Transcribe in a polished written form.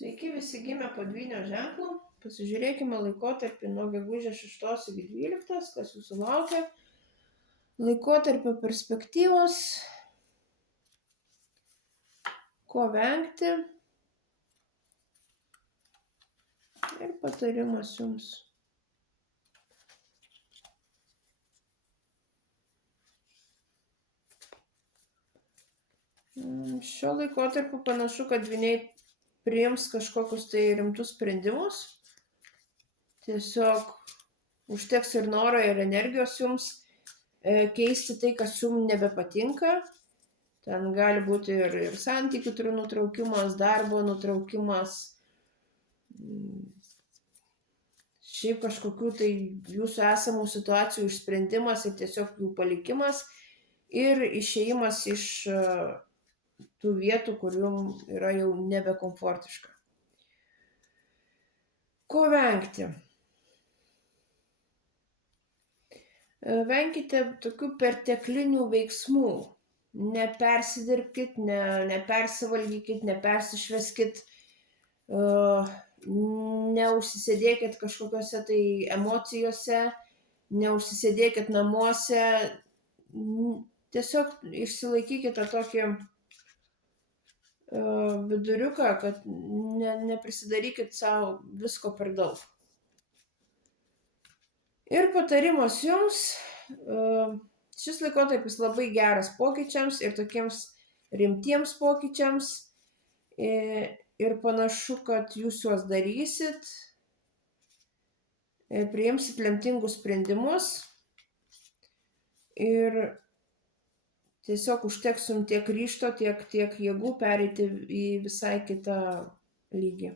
Sveiki visi gimę po dvynio ženklu. Pasižiūrėkime laikotarpį nuo gegužės 6 iki 12, kas jūsų laukia. Laikotarpio perspektyvos, ko vengti ir patarimas jums. Šio laikotarpiu panašu, kad dvyniai priims kažkokius tai rimtus sprendimus. Tiesiog užteks ir noro, ir energijos jums keisti tai, kas jums nebepatinka. Ten gali būti ir santykių nutraukimas, darbo nutraukimas, šiaip kažkokių tai jūsų esamų situacijų išsprendimas ir tiesiog jų palikimas ir išėjimas iš tų vietų, kur jums yra jau nebekomfortiška. Ko vengti? Venkite tokių perteklinių veiksmų. Nepersidirbkit, nepersivalgykit, nepersišveskit, neužsisėdėkit kažkokiose tai emocijose, neužsisėdėkit namuose, tiesiog išsilaikykite tą tokį viduriuką, kad neprisidarykit savo visko per daug. Ir patarimas jums, šis laikotarpis labai geras pokyčiams ir tokiems rimtiems pokyčiams ir panašu, kad jūs juos darysit, priimsit lemtingus sprendimus ir tiesiog užteks jums tiek ryžto, tiek jėgų pereiti į visai kitą lygį.